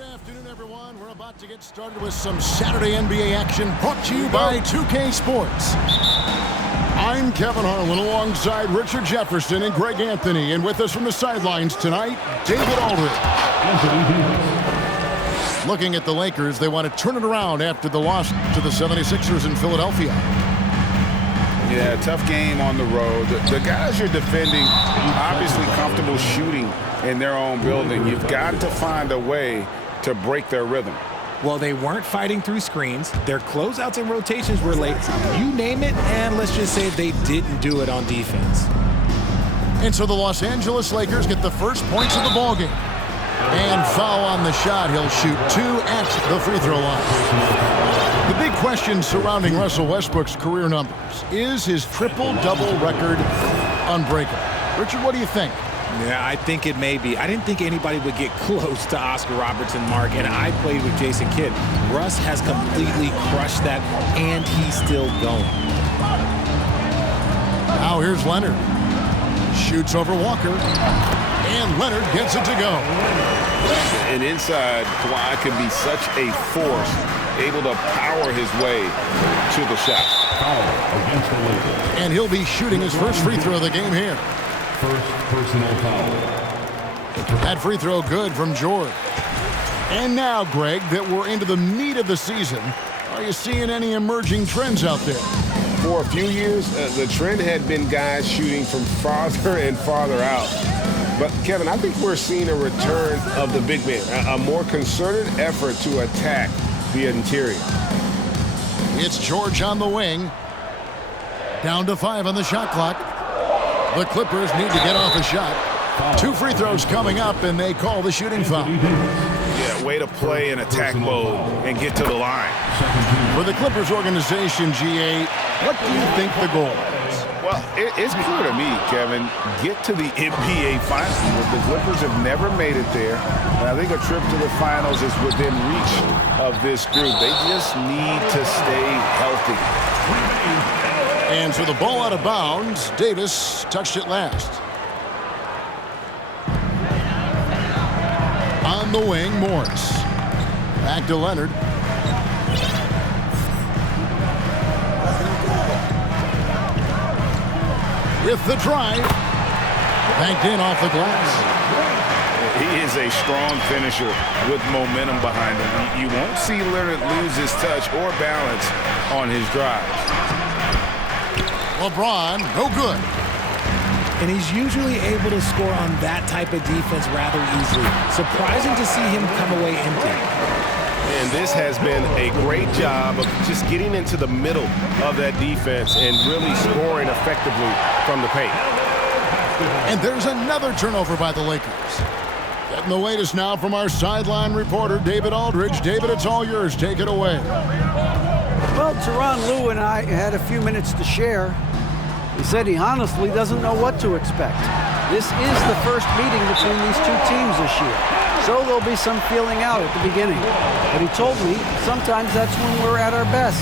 Good afternoon, everyone. We're about to get started with some Saturday NBA action brought to you by 2K Sports. I'm Kevin Harlan alongside Richard Jefferson and Greg Anthony. And with us from the sidelines tonight, David Aldridge. Looking at the Lakers, they want to turn it around after the loss to the 76ers in Philadelphia. Yeah, tough game on the road. The guys you're defending, obviously comfortable shooting in their own building. You've got to find a way to break their rhythm. Well, they weren't fighting through screens. Their closeouts and rotations were late. You name it, and let's just say they didn't do it on defense. And so the Los Angeles Lakers get the first points of the ballgame. And foul on the shot. He'll shoot 2 at the free throw line. The big question surrounding Russell Westbrook's career numbers. Is his triple-double record unbreakable? Richard, what do you think? Yeah, I think it may be. I didn't think anybody would get close to Oscar Robertson, Mark, and I played with Jason Kidd. Russ has completely crushed that, and he's still going. Now here's Leonard. Shoots over Walker, and Leonard gets it to go. And inside, Kawhi can be such a force, able to power his way to the shot. And he'll be shooting his first free throw of the game here. First personal foul. That free throw good from George. And now, Greg, that we're into the meat of the season, are you seeing any emerging trends out there? For a few years, the trend had been guys shooting from farther and farther out. But, Kevin, I think we're seeing a return of the big man, a more concerted effort to attack the interior. It's George on the wing. Down to 5 on the shot clock. The Clippers need to get off a shot. 2 free throws coming up, and they call the shooting foul. Yeah, way to play in attack mode and get to the line. For the Clippers organization, GA, what do you think the goal is? Well, it's clear to me, Kevin, get to the NBA Finals. The Clippers have never made it there, and I think a trip to the Finals is within reach of this group. They just need to stay healthy. And so the ball out of bounds. Davis touched it last. On the wing, Morris. Back to Leonard. With the drive. Banked in off the glass. He is a strong finisher with momentum behind him. You won't see Leonard lose his touch or balance on his drives. LeBron, no good. And he's usually able to score on that type of defense rather easily. Surprising to see him come away empty. And this has been a great job of just getting into the middle of that defense and really scoring effectively from the paint. And there's another turnover by the Lakers. Getting the latest now from our sideline reporter, David Aldridge. David, it's all yours. Take it away. Well, Tyronn Lue and I had a few minutes to share. He said he honestly doesn't know what to expect. This is the first meeting between these two teams this year, so there'll be some feeling out at the beginning. But he told me sometimes that's when we're at our best,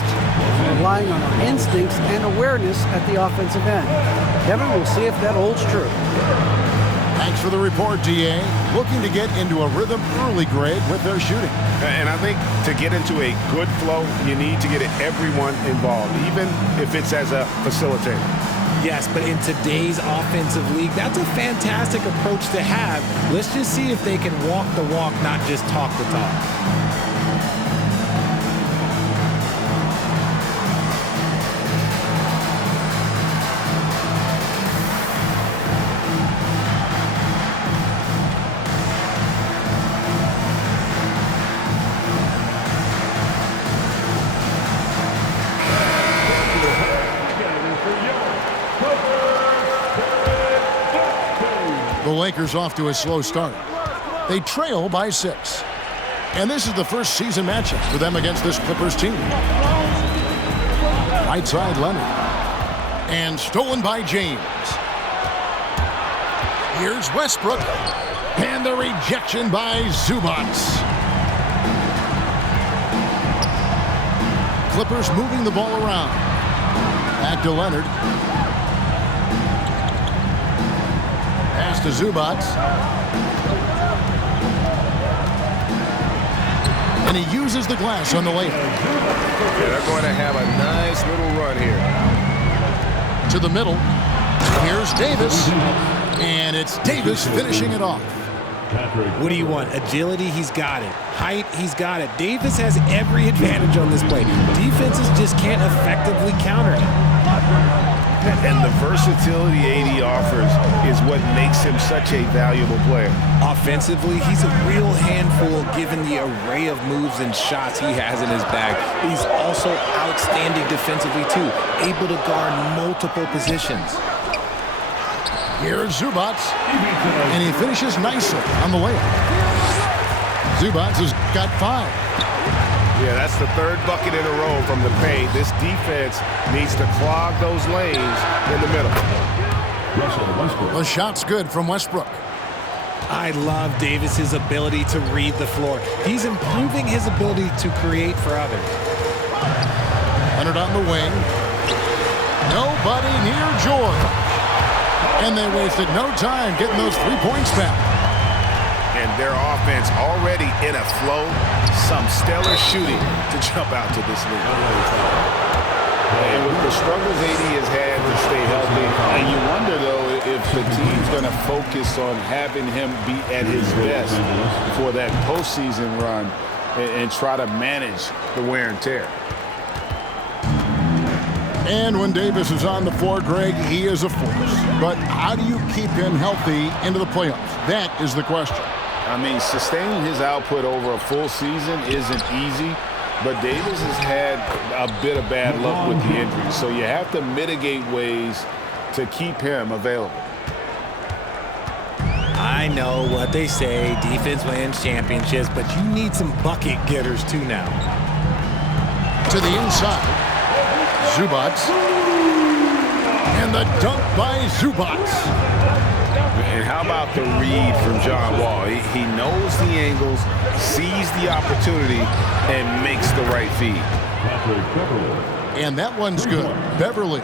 relying on our instincts and awareness at the offensive end. Kevin, we'll see if that holds true. Thanks for the report, DA. Looking to get into a rhythm early, Greg, with their shooting. And I think to get into a good flow, you need to get everyone involved, even if it's as a facilitator. Yes, but in today's offensive league, that's a fantastic approach to have. Let's just see if they can walk the walk, not just talk the talk. The Lakers off to a slow start. They trail by 6. And this is the first season matchup for them against this Clippers team. Right side, Leonard. And stolen by James. Here's Westbrook. And the rejection by Zubac. Clippers moving the ball around. Back to Leonard. Pass to Zubac. And he uses the glass on the layup. Yeah, they're going to have a nice little run here. To the middle. Here's Davis. And it's Davis finishing it off. What do you want? Agility, he's got it. Height, he's got it. Davis has every advantage on this play. Defenses just can't effectively counter him. And the versatility AD offers is what makes him such a valuable player. Offensively, he's a real handful given the array of moves and shots he has in his bag. He's also outstanding defensively, too, able to guard multiple positions. Here's Zubac, and he finishes nicely on the layup. Zubac has got 5. Yeah, that's the third bucket in a row from the paint. This defense needs to clog those lanes in the middle. The shot's good from Westbrook. I love Davis's ability to read the floor. He's improving his ability to create for others. Leonard on the wing. Nobody near George. And they wasted no time getting those 3 points back. And their offense already in a flow. Some stellar shooting to jump out to this lead. And with the struggles AD has had to stay healthy, and you wonder, though, if the team's going to focus on having him be at his best for that postseason run and try to manage the wear and tear. And when Davis is on the floor, Greg, he is a force. But how do you keep him healthy into the playoffs? That is the question. I mean, sustaining his output over a full season isn't easy, but Davis has had a bit of bad luck with the injuries. So you have to mitigate ways to keep him available. I know what they say, defense wins championships, but you need some bucket getters too now. To the inside. Zubac. And the dunk by Zubac. And how about the read from John Wall? He knows the angles, sees the opportunity, and makes the right feed. And that one's good. Beverly.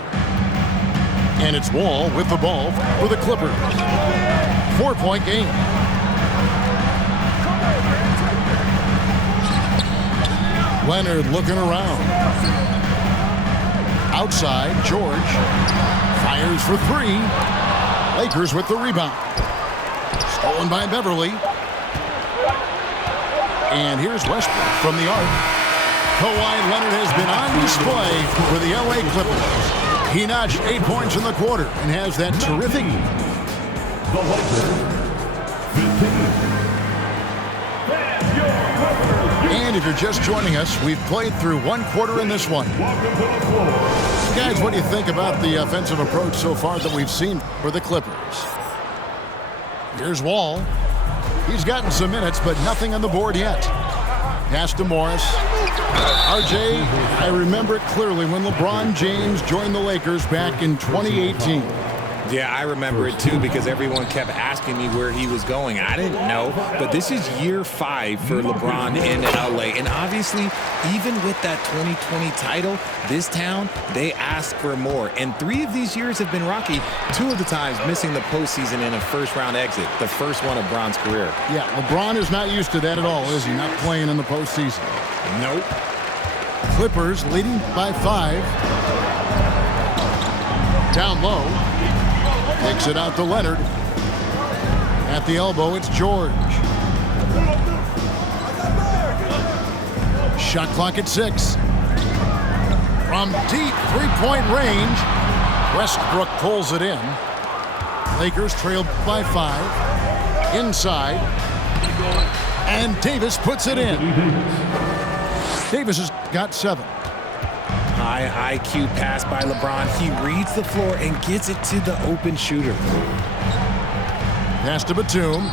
And it's Wall with the ball for the Clippers. 4-point game. Leonard looking around. Outside, George fires for 3. Lakers with the rebound. Stolen by Beverly. And here's Westbrook from the arc. Kawhi Leonard has been on display for the LA Clippers. He notched 8 points in the quarter and has that terrific. And if you're just joining us, we've played through 1 quarter in this one. Guys, what do you think about the offensive approach so far that we've seen for the Clippers? Here's Wall. He's gotten some minutes, but nothing on the board yet. Pass to Morris. RJ, I remember it clearly when LeBron James joined the Lakers back in 2018. Yeah, I remember it too because everyone kept asking me where he was going. I didn't know, but this is year 5 for LeBron in LA. And obviously, even with that 2020 title, this town, they ask for more. And 3 of these years have been rocky. 2 of the times missing the postseason in a first-round exit, the first one of Bron's career. Yeah, LeBron is not used to that at all, is he? Not playing in the postseason. Nope. Clippers leading by 5. Down low. Takes it out to Leonard. At the elbow, it's George. Shot clock at 6. From deep 3-point range, Westbrook pulls it in. Lakers trailed by 5. Inside. And Davis puts it in. Davis has got 7. High IQ pass by LeBron. He reads the floor and gets it to the open shooter. Pass to Batum.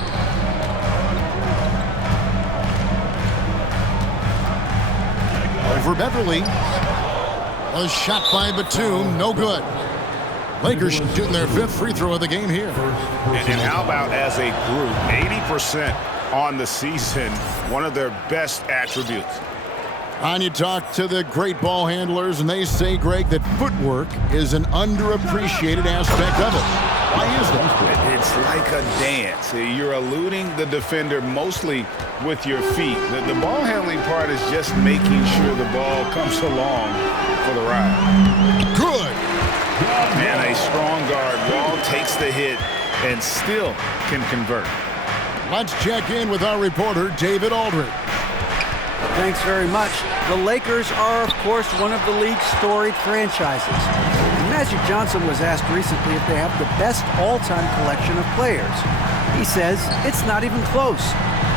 Over Beverly. A shot by Batum, no good. Lakers shooting their 5th free throw of the game here. And how about as a group, 80% on the season, one of their best attributes. And you talk to the great ball handlers, and they say, Greg, that footwork is an underappreciated aspect of it. Why is that? It's like a dance. You're eluding the defender mostly with your feet. The ball handling part is just making sure the ball comes along for the ride. Good. Man, a strong guard. Wall takes the hit and still can convert. Let's check in with our reporter, David Aldridge. Thanks very much. The Lakers are, of course, one of the league's storied franchises. And Magic Johnson was asked recently if they have the best all-time collection of players. He says it's not even close.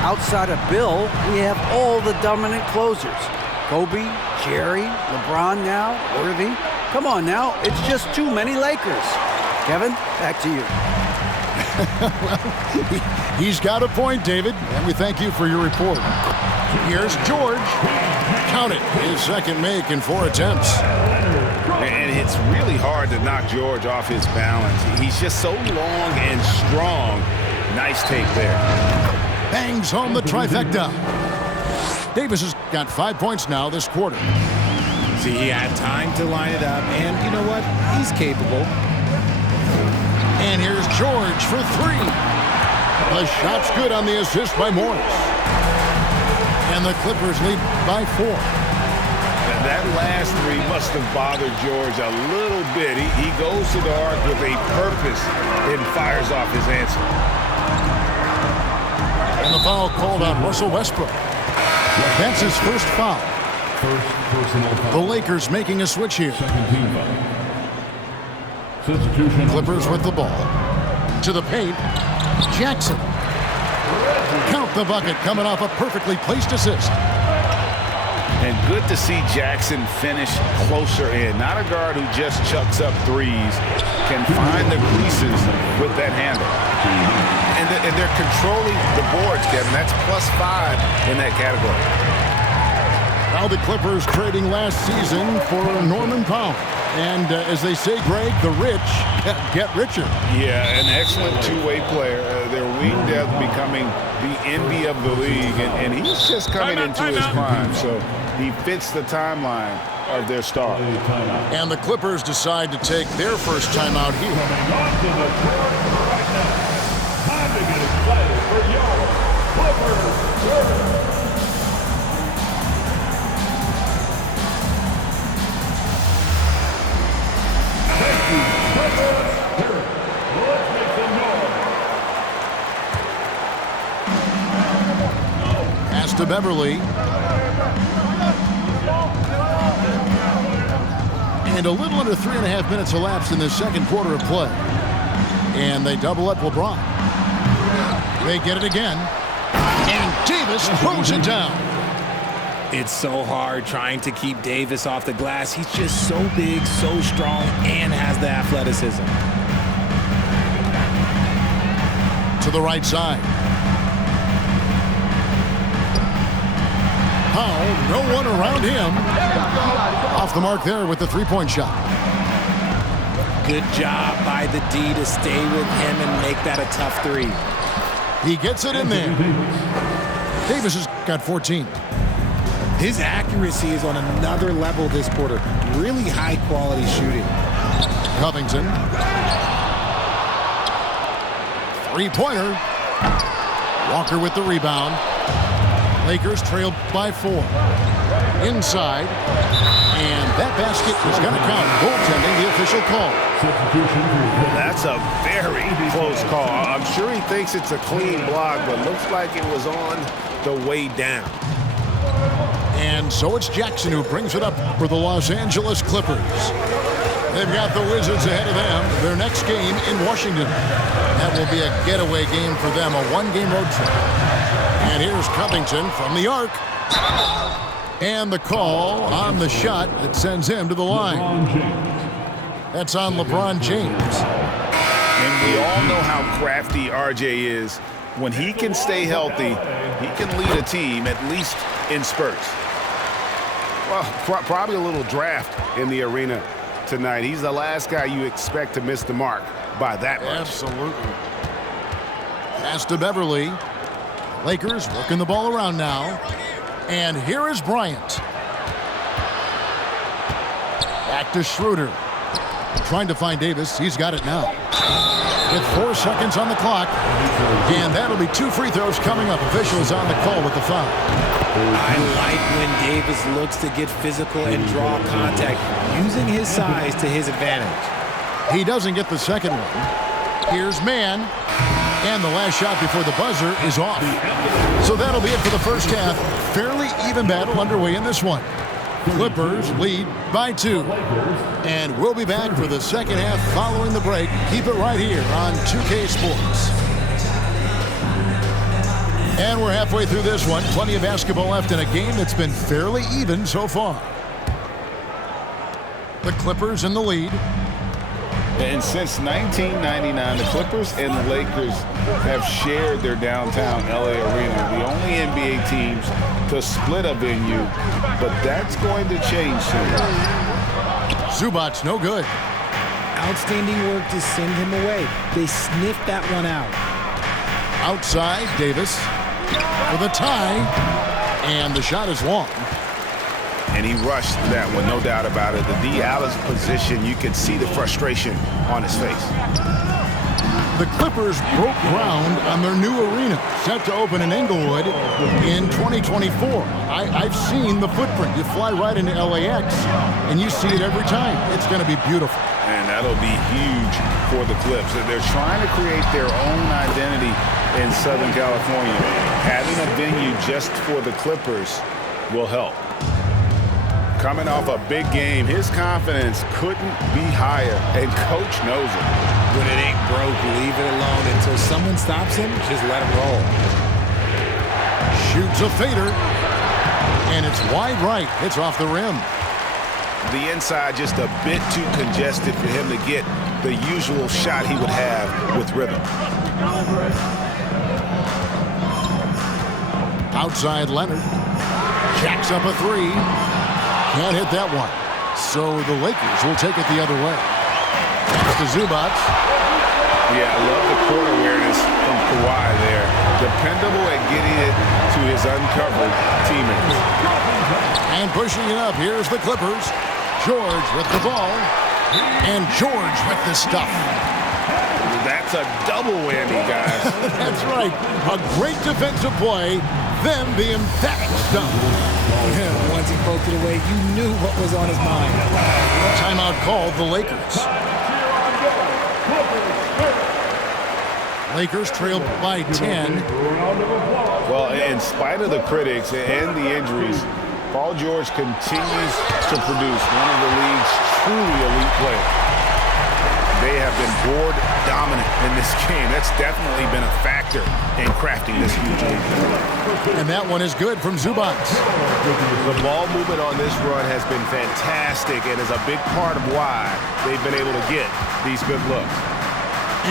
Outside of Bill, we have all the dominant closers. Kobe, Jerry, LeBron now, Worthy. Come on now, it's just too many Lakers. Kevin, back to you. Well, he's got a point, David, and we thank you for your report. Here's George. Count it, his second make in 4 attempts. And it's really hard to knock George off his balance. He's just so long and strong. Nice take there. Bangs home the trifecta. Davis has got 5 points now this quarter. See, he had time to line it up, and you know what? He's capable. And here's George for 3. The shot's good on the assist by Morris. And the Clippers lead by 4. That last 3 must have bothered George a little bit. He goes to the arc with a purpose and fires off his answer. And the foul called on Russell Westbrook. That's his first foul. First personal The foul. Lakers making a switch here. Second team foul. Substitution. Clippers with the ball. To the paint. Jackson. Count the bucket coming off a perfectly placed assist. And good to see Jackson finish closer in. Not a guard who just chucks up threes. Can find the creases with that handle. And they're controlling the boards, Kevin. That's +5 in that category. Now the Clippers trading last season for Norman Powell. And as they say, Greg, the rich get richer. Yeah, an excellent two-way player. Their wing depth becoming the envy of the league. And he's just coming into his prime. So he fits the timeline of their star. And the Clippers decide to take their first timeout here. Time to get excited for your Clippers. Pass to Beverly. And a little under 3.5 minutes elapsed in the second quarter of play. And they double up LeBron. They get it again. And Davis throws it down. It's so hard trying to keep Davis off the glass. He's just so big, so strong, and has the athleticism. To the right side. Powell, no one around him. Off the mark there with the three-point shot. Good job by the D to stay with him and make that a tough 3. He gets it in there. Davis has got 14. His accuracy is on another level this quarter. Really high-quality shooting. Covington. Three-pointer. Walker with the rebound. Lakers trailed by 4. Inside. And that basket is going to count. Goaltending, the official call. That's a very close call. I'm sure he thinks it's a clean block, but looks like it was on the way down. And so it's Jackson who brings it up for the Los Angeles Clippers. They've got the Wizards ahead of them. Their next game in Washington. That will be a getaway game for them, a one-game road trip. And here's Covington from the arc. And the call on the shot that sends him to the line. That's on LeBron James. And we all know how crafty RJ is. When he can stay healthy, he can lead a team, at least in spurts. Well, probably a little draft in the arena tonight. He's the last guy you expect to miss the mark by that much. Absolutely. Pass to Beverly. Lakers working the ball around now. And here is Bryant. Back to Schroeder. Trying to find Davis. He's got it now. With 4 seconds on the clock. And that'll be 2 free throws coming up. Officials on the call with the foul. I like when Davis looks to get physical and draw contact, using his size to his advantage. He doesn't get the second one. Here's Mann. And the last shot before the buzzer is off. So that'll be it for the first half. Fairly even battle underway in this one. Clippers lead by 2. And we'll be back for the second half following the break. Keep it right here on 2K Sports. And we're halfway through this one. Plenty of basketball left in a game that's been fairly even so far. The Clippers in the lead. And since 1999, the Clippers and the Lakers have shared their downtown LA arena, the only NBA teams to split a venue, but that's going to change soon. Zubac's no good. Outstanding work to send him away. They sniffed that one out. Outside, Davis for the tie, and the shot is long. And he rushed that one, no doubt about it. The D. Allen's position, you could see the frustration on his face. The Clippers broke ground on their new arena, set to open in Inglewood in 2024. I've seen the footprint. You fly right into LAX, and you see it every time. It's going to be beautiful. And that'll be huge for the Clips. They're trying to create their own identity in Southern California. Having a venue just for the Clippers will help. Coming off a big game, his confidence couldn't be higher, and Coach knows it. When it ain't broke, leave it alone until someone stops him. Just let him roll. Shoots a fader, and it's wide right. It's off the rim. The inside just a bit too congested for him to get the usual shot he would have with rhythm. Outside Leonard. Jacks up a 3. Can't hit that one. So the Lakers will take it the other way. Next to Zubac. Yeah, I love the court awareness from Kawhi there. Dependable at getting it to his uncovered teammates. And pushing it up, here's the Clippers. George with the ball. And George with the stuff. That's a double whammy, guys. That's right. A great defensive play, then the emphatic stuff. Once he poked it away, you knew what was on his mind. Timeout called the Lakers. Lakers trailed by 10. Well, in spite of the critics and the injuries, Paul George continues to produce one of the league's truly elite players. They have been board dominant in this game. That's definitely been a factor in crafting this huge game. And that one is good from Zubac. The ball movement on this run has been fantastic and is a big part of why they've been able to get these good looks.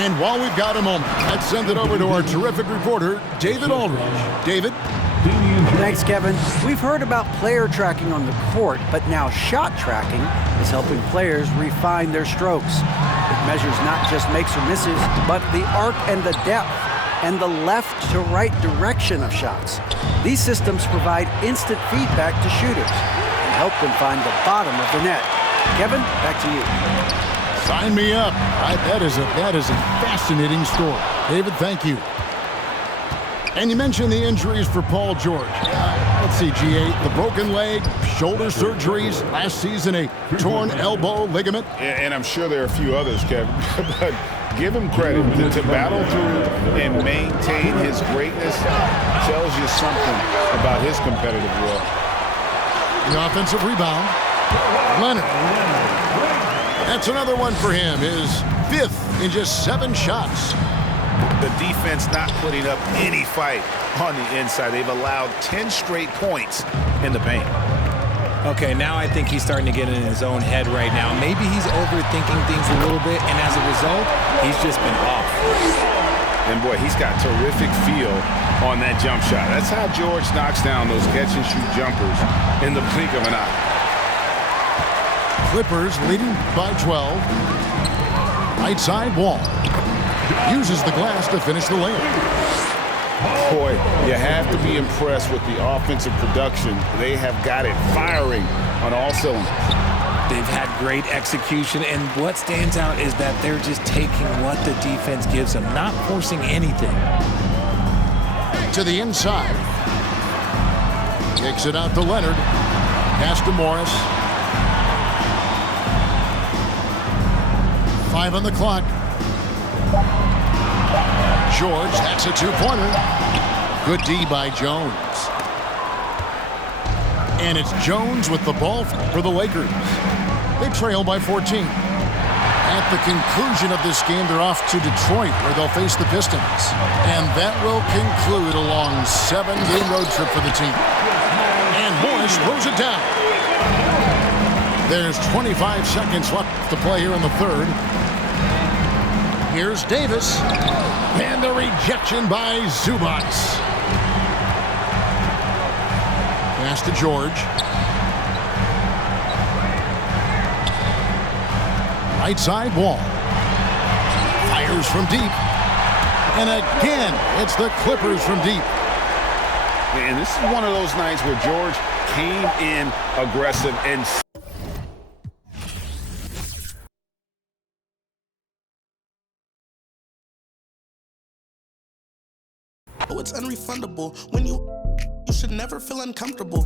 And while we've got a moment, let's send it over to our terrific reporter, David Aldridge. David? Thanks, Kevin. We've heard about player tracking on the court, but now shot tracking is helping players refine their strokes. It measures not just makes or misses, but the arc and the depth, and the left to right direction of shots. These systems provide instant feedback to shooters and help them find the bottom of the net. Kevin, back to you. Sign me up. That is a fascinating story. David, thank you. And you mentioned the injuries for Paul George. Let's see, G8, the broken leg, shoulder surgeries, last season a torn elbow ligament. And I'm sure there are a few others, Kevin, but give him credit. To battle through and maintain his greatness tells you something about his competitive will. The offensive rebound, Leonard. That's another one for him, his 5th in just 7 shots. The defense not putting up any fight on the inside. They've allowed 10 straight points in the paint. Okay, now I think he's starting to get in his own head right now. Maybe he's overthinking things a little bit, and as a result, he's just been off. And boy, he's got terrific feel on that jump shot. That's how George knocks down those catch-and-shoot jumpers in the blink of an eye. Clippers leading by 12. Right side, Wall. Uses the glass to finish the layup. Boy, you have to be impressed with the offensive production. They have got it firing on all cylinders. They've had great execution, and what stands out is that they're just taking what the defense gives them, not forcing anything. To the inside. Kicks it out to Leonard. Pass to Morris. 5 on the clock. George, that's a two-pointer. Good D by Jones. And it's Jones with the ball for the Lakers. They trail by 14. At the conclusion of this game, they're off to Detroit, where they'll face the Pistons. And that will conclude a long 7-game road trip for the team. And Morris throws it down. There's 25 seconds left to play here in the third. Here's Davis. And the rejection by Zubac. Pass to George. Right side wall. Fires from deep. And again, it's the Clippers from deep. And this is one of those nights where George came in aggressive and oh, it's unrefundable. When you should never feel uncomfortable.